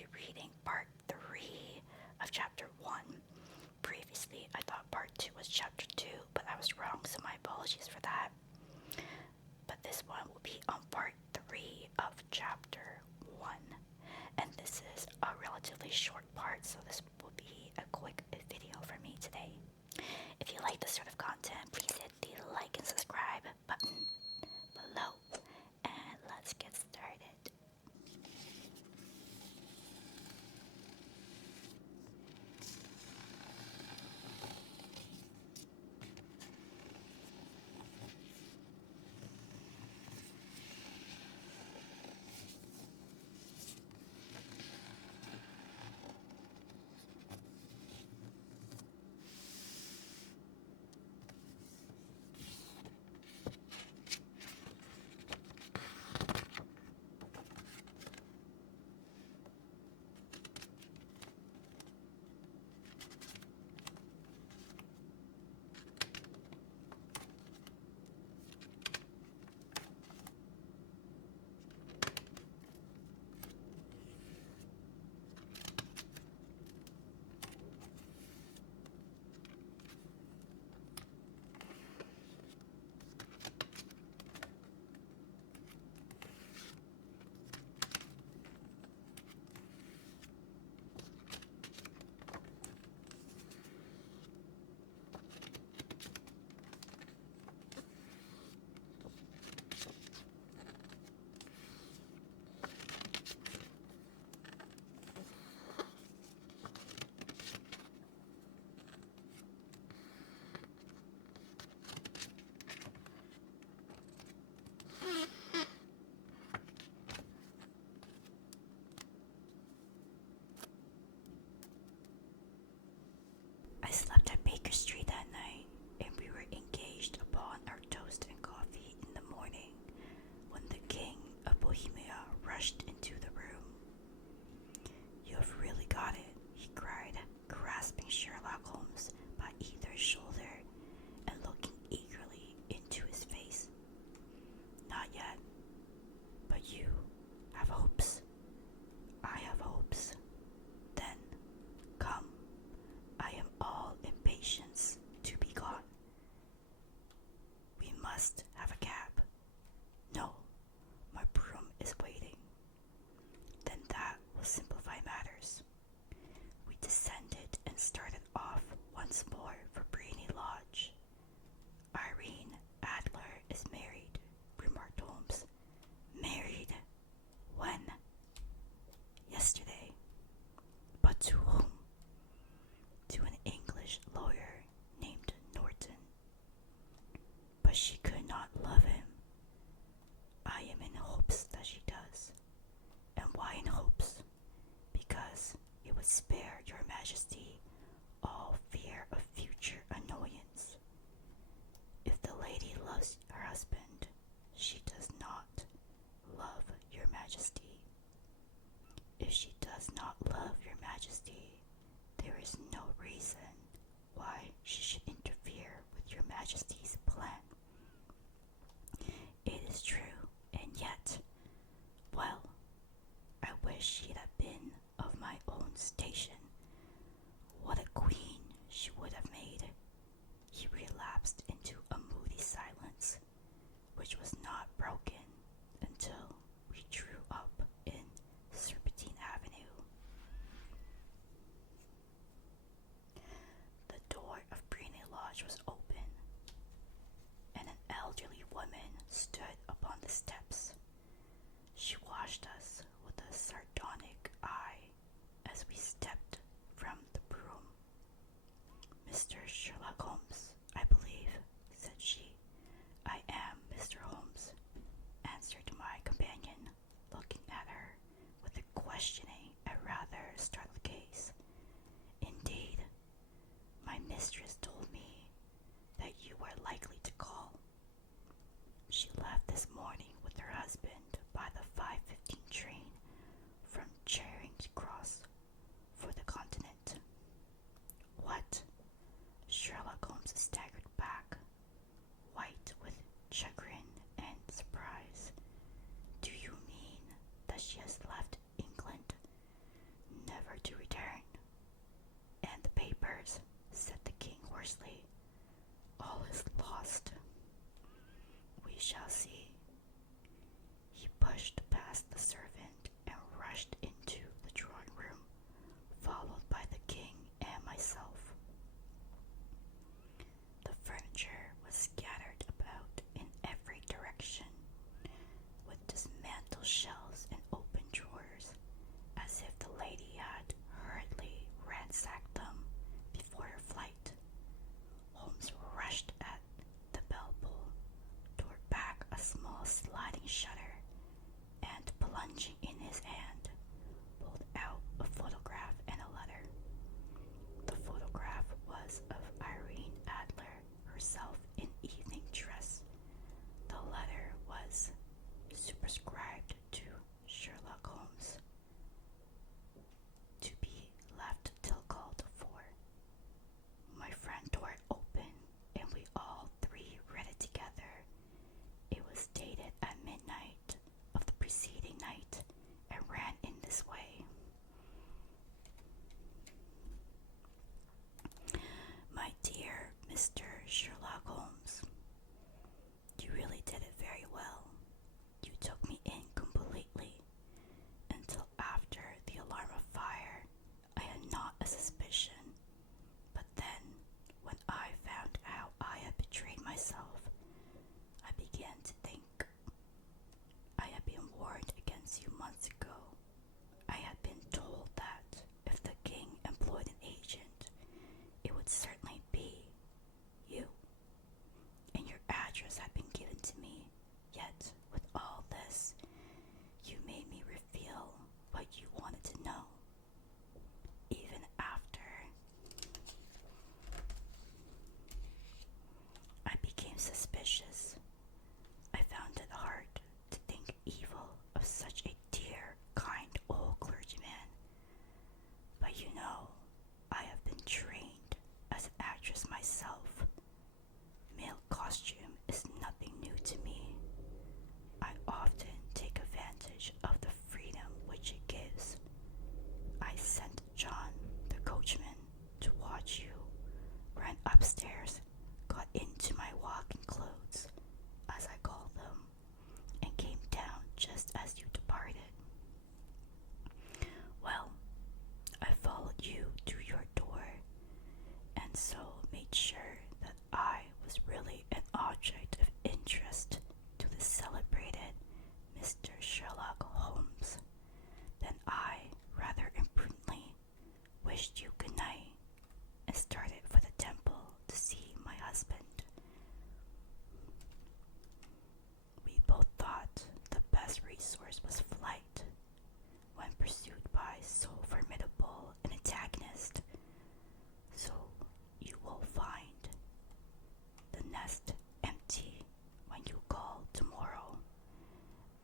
be reading part 3 of chapter 1. Previously, I thought part 2 was chapter 2, but I was wrong, so my apologies for that. But this one will be on part 3 of chapter 1. And this is a relatively short part, so this will be a quick video for me today. If you like this sort of content, please hit the like and subscribe button below. And let's get started. I slept at Baker Street that night, and we were engaged upon our toast and coffee in the morning when the King of Bohemia rushed into the room. "You have really got it," he cried, grasping Sherlock Holmes by either shoulder and looking eagerly into his face. "Not yet, but you have hopes. I have hopes. Then, come. I am all impatience to be gone. We must have a cab. No, my brougham is waiting. Then that will simplify matters." We descended and started off once more for Brainy Lodge. "Irene Adler is married," remarked Holmes. "Married? When?" "Yesterday." "But to whom?" "To an English lawyer named Norton." "But she could not love him." "I am in hopes that she does." "And why in hopes?" "Because it would spare your Majesty all fear of future annoyance. If the lady loves her husband, she does not love your Majesty. If she does not love your Majesty, there is no reason why she should interfere with your Majesty's plan." "It is true, and yet, well, I wish she'd have been of my own station. What a queen she would have made." He relapsed into a moody silence, which was not broken until we drew up in Serpentine Avenue. The door of Brainy Lodge was open, and an elderly woman stood upon the steps. She watched us with a sardonic eye as we stepped from the brougham. "Mr. Sherlock Holmes, I believe," said she. "I am Mr. Holmes," answered my companion, looking at her with a questioning and rather startled gaze. "Indeed, my mistress told me that you were likely to call. She left this morning with her husband by the 5:15 train from Charing Cross for the Continent." "What? Sherlock shall see." He pushed past the servant and rushed into the drawing room, followed by the king and myself. The furniture was scattered about in every direction, with dismantled shelves and open drawers, as if the lady had hurriedly ransacked them before her flight. Holmes rushed at the bell pull, tore back a small sliding shutter, and plunging in his hand, pulled out a photograph and a letter. The photograph was of Irene Adler herself in evening dress. The letter was superscribed to Sherlock Holmes, to be left till called for. My friend tore it open, and we all three read it together. It was dated at midnight of the preceding night and ran in this way. "My dear Mr. Sherlock Holmes, you really did it very well. You took me in completely. Until after the alarm of fire, I had not a suspicion. But then, when I found how I had betrayed myself, I began to think. I had been warned against you months ago. I had been told that if the king employed an agent, it would certainly be you. And your address had been given to me. Yet, with all this, you made me reveal what you wanted to know. Even after I became suspicious, I found it hard to think evil of such a dear, kind old clergyman. But you know, I have been trained as an actress myself. Male costume is nothing new to me. I often take advantage of the freedom which it gives. I sent John, the coachman, to watch you, ran upstairs, got into my walking clothes, as I call them, and came down just as you departed. Well, I followed you to your door, and so made sure that I was really an object of interest to the celebrated Mr. Sherlock Holmes. Then I, rather imprudently, wished you good night and started for the temple to see my husband. We both thought the best resource was flight when pursued by so formidable an antagonist. So you will find the nest empty when you call tomorrow.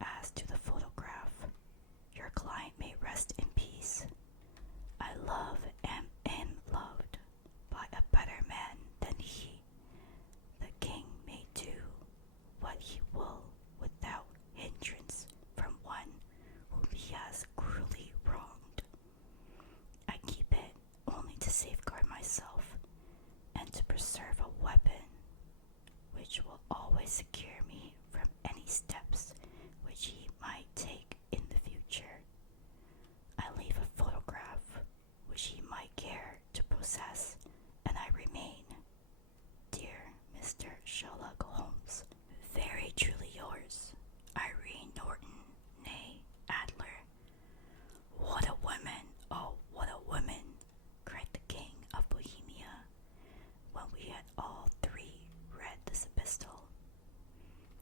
As to the photograph, your client may rest in peace. I love and am loved by a better man than he. The king may do what he will without hindrance from one whom he has cruelly wronged. I keep it only to safeguard myself and to preserve a weapon which will always secure me from any steps which he might take in the future. I leave a photograph which he might care to possess, and I remain, dear Mr. Sherlock Holmes, very truly yours, Irene Norton, née Adler. What a woman, oh, what a woman, cried the King of Bohemia, when we had all three read this epistle.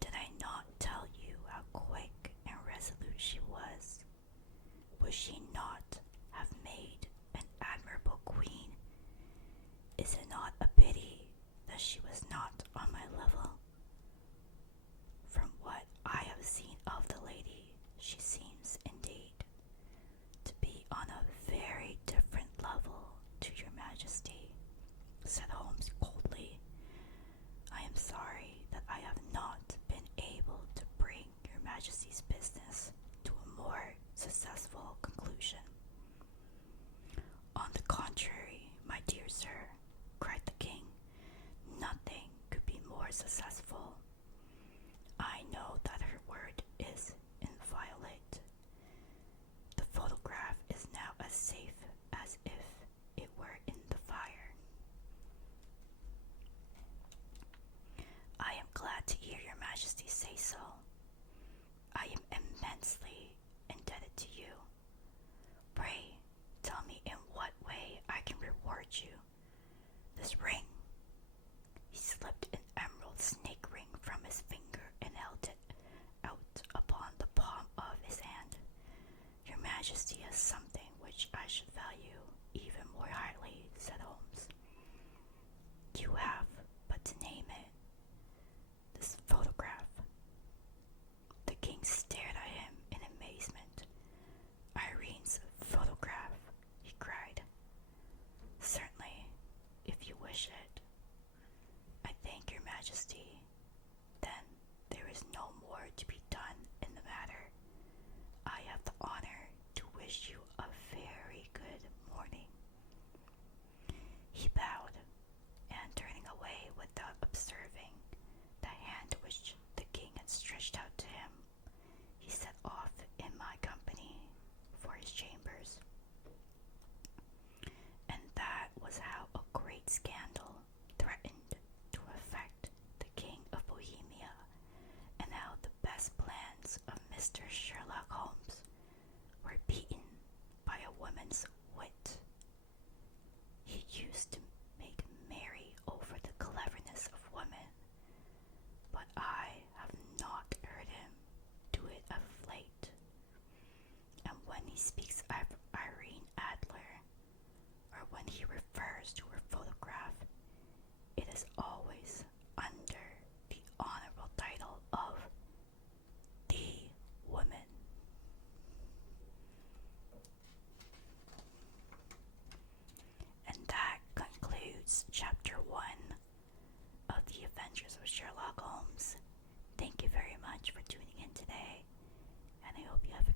Did I not tell you how quick and resolute she was? Would she not have made an admirable queen? Is it not a pity that she was not on my level? From what I have seen of the lady, she seems indeed to be on a very different level to your Majesty, said Holmes coldly. I am sorry that I have not been able to bring your Majesty's business to a more successful conclusion. On the contrary, my dear sir, cried the king, nothing could be more successful. He bowed, and turning away without observing the hand which the king had stretched out to him, he set off in my company for his chambers. And that was how a great scandal threatened to affect the King of Bohemia, and how the best plans of Mr. Sherlock Holmes were beaten by a woman's wit. He used to make merry over the cleverness of women, but I have not heard him do it of late. And when he speaks of Irene Adler, or when he refers to her photograph, it is always under the honorable title of the woman. And that concludes Chapter 1 of The Adventures of Sherlock Holmes. Thank you very much for tuning in today, and I hope you have